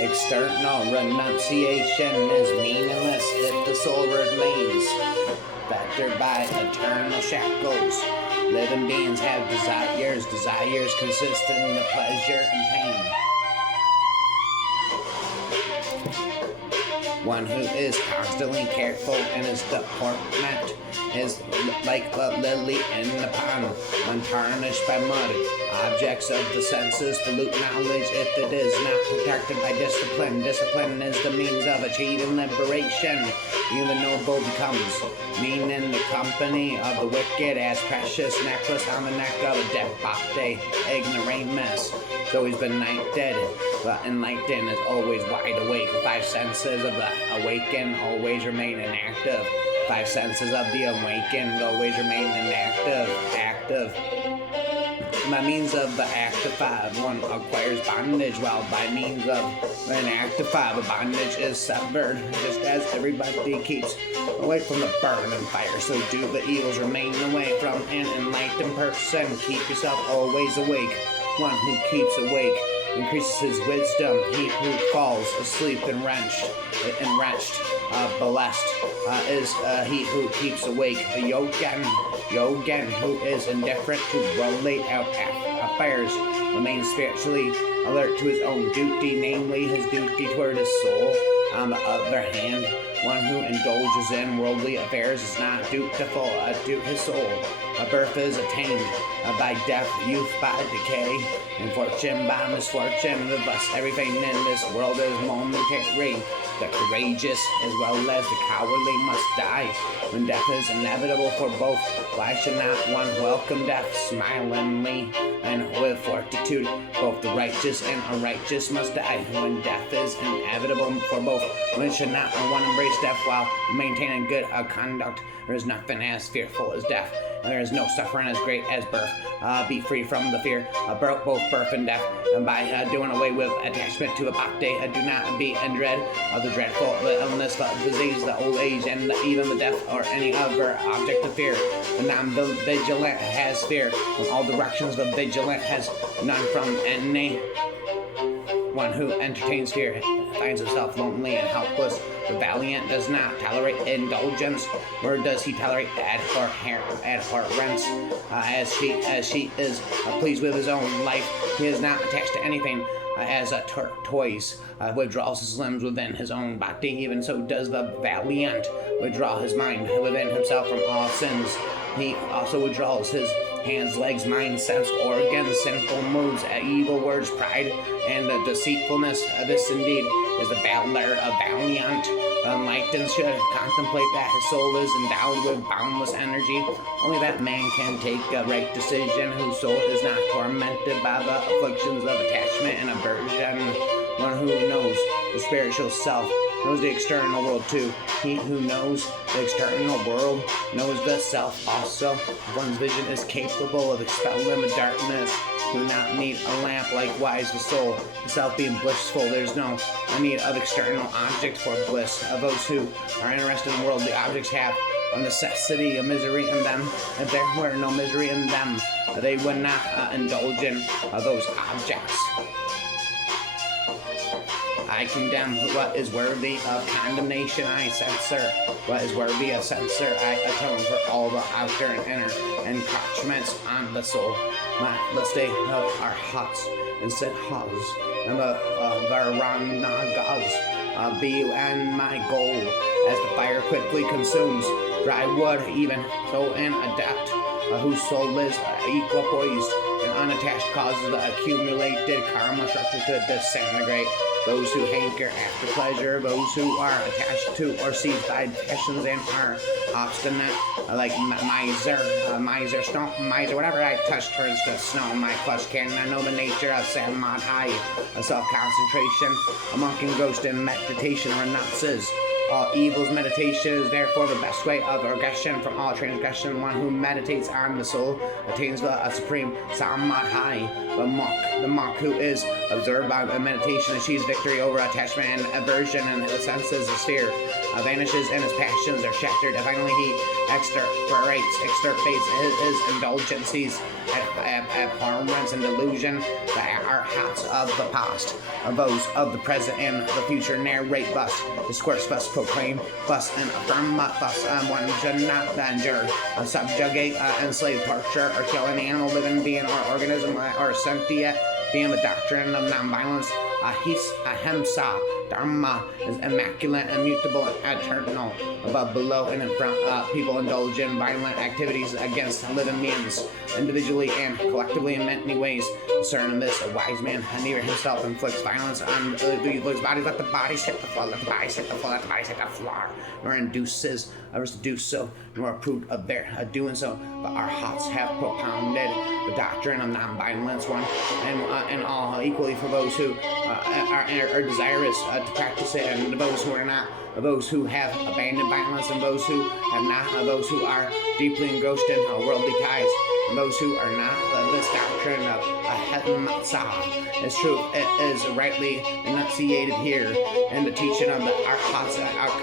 External renunciation is meaningless if the soul remains fettered by eternal shackles. Living beings have desires. Desires consist in the pleasure and pain. One who is constantly careful in his deportment is like a lily in the pond, untarnished by mud. Objects of the senses pollute knowledge if it is not protected by discipline. Discipline is the means of achieving liberation. Even noble becomes mean in the company of the wicked, as precious necklace on the neck of a dead body. Ignoramus, though he's been night dead, but enlightened is always wide awake. Five senses of the awakened always remain inactive. Five senses of the awakened always remain inactive. Active. By means of the active five, one acquires bondage, while by means of an active five, a bondage is severed. Just as everybody keeps away from the burning fire, so do the evils remain away from an enlightened person. Keep yourself always awake. One who keeps awake increases his wisdom. He who falls asleep enraged, blessed is he who keeps awake. The Yogan who is indifferent to worldly affairs remains spiritually alert to his own duty, namely his duty toward his soul. On the other hand, one who indulges in worldly affairs is not dutiful to his soul. A birth is attained by death, youth by decay, and fortune by misfortune. Thus, everything in this world is momentary. The courageous as well as the cowardly must die. When death is inevitable for both, why should not one welcome death smilingly and with fortitude? Both the righteous and unrighteous must die. When death is inevitable for both, why should not one embrace death while maintaining good conduct? There is nothing as fearful as death, and there is no suffering as great as birth. Be free from the fear of both birth and death, and by doing away with attachment to a body, do not be in dread of the dreadful, the illness, the disease, the old age, and even the death, or any other object of fear. The non-vigilant has fear from all directions. The vigilant has none from any. One who entertains fear finds himself lonely and helpless. The valiant does not tolerate indulgence, nor does he tolerate abhorrence. As she is pleased with his own life, he is not attached to anything. As a tortoise withdraws his limbs within his own body, even so does the valiant withdraw his mind within himself from all sins. He also withdraws his hands, legs, mind, sense, organs, sinful moods, evil words, pride, and the deceitfulness. This indeed is the valor of valiant. The enlightened should contemplate that his soul is endowed with boundless energy. Only that man can take a right decision whose soul is not tormented by the afflictions of attachment and aversion. One who knows the spiritual self knows the external world too. He who knows the external world knows the self also. One's vision is capable of expelling the darkness. Do not need a lamp. Likewise, the soul, the self being blissful, there's no need of external objects for bliss. Of those who are interested in worldly objects have a necessity, a misery in them. If there were no misery in them, they would not indulge in those objects. I condemn what is worthy of condemnation. I censor what is worthy of censor. I atone for all the outer and inner encroachments on the soul. Let's stay of our huts and set huts and the Varanagas be and my goal as the fire quickly consumes dry wood, even so an adept whose soul is equipoised and unattached causes the accumulated karma structure to disintegrate. Those who hanker after pleasure, those who are attached to or seized by passions and are obstinate, like miser, whatever I touch turns to snow. My clutch can I know the nature of samadhi, a self-concentration. A monk engrossed in meditation renounces all evils. Meditation is therefore the best way of regression from all transgression. One who meditates on the soul attains the supreme samadhi. The monk who is observed by meditation achieves victory over attachment and aversion, and the senses of fear vanishes and his passions are shattered. Finally, he extirpates his indulgences, abhorrence, and delusion that are hats of the past, those of the present and the future. Narrate thus, discourse thus, proclaim thus, and affirm thus. One should not endure, subjugate, enslave, torture, or kill an animal, living being, or organism, or sentient being. The doctrine of nonviolence, ahimsa, dharma, is immaculate, immutable, and eternal. Above, below, and in front, people indulge in violent activities against living beings, individually and collectively in many ways. Concerning this, a wise man neither himself inflicts violence on his body. Let the bodies hit the floor, let the bodies hit the floor, let the bodies hit the floor, nor induces others to do so, nor approved of their doing so. But our hearts have propounded the doctrine of nonviolence, one and all equally for those who are desirous to practice it, and those who are not, those who have abandoned violence, and those who have not, those who are deeply engrossed in worldly ties, and those who are not. This doctrine of ahimsa is true. It is rightly enunciated here in the teaching of the Arhats,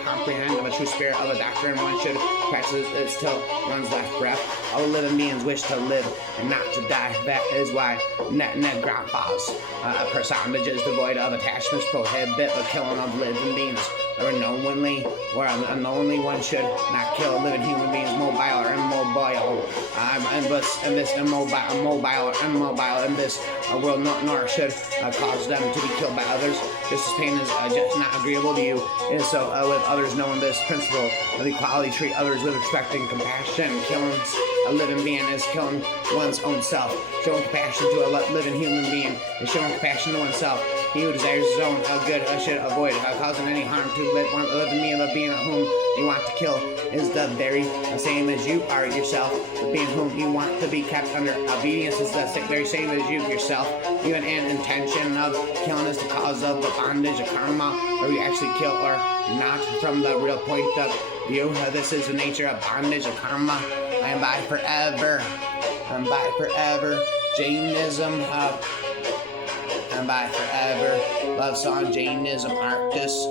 comprehend of a true spirit of a doctrine. One should practice it till one's last breath. All living beings wish to live and not to die. That is why Negrapas, personages devoid of attachments, prohibit the killing of living beings. Or knowingly or unknowingly, one should not kill living human beings, mobile or immobile. And this immobile or immobile in this world, nor should cause them to be killed by others. Just as pain is just not agreeable to you, and so with others, knowing this principle of equality, treat others with respect and compassion. Killing a living being is killing one's own self. Showing compassion to a living human being is showing compassion to oneself. He who desires his own good should avoid causing any harm to one living being. The being whom you want to kill is the very same as you are yourself. The being whom you want to be kept under obedience is the very same as you yourself. Even an intention of killing is the cause of the bondage of karma, whether you actually kill or not. From the real point of view, this is the nature of bondage of karma. And by forever, Jainism. And by forever, love song, Jainism, artists.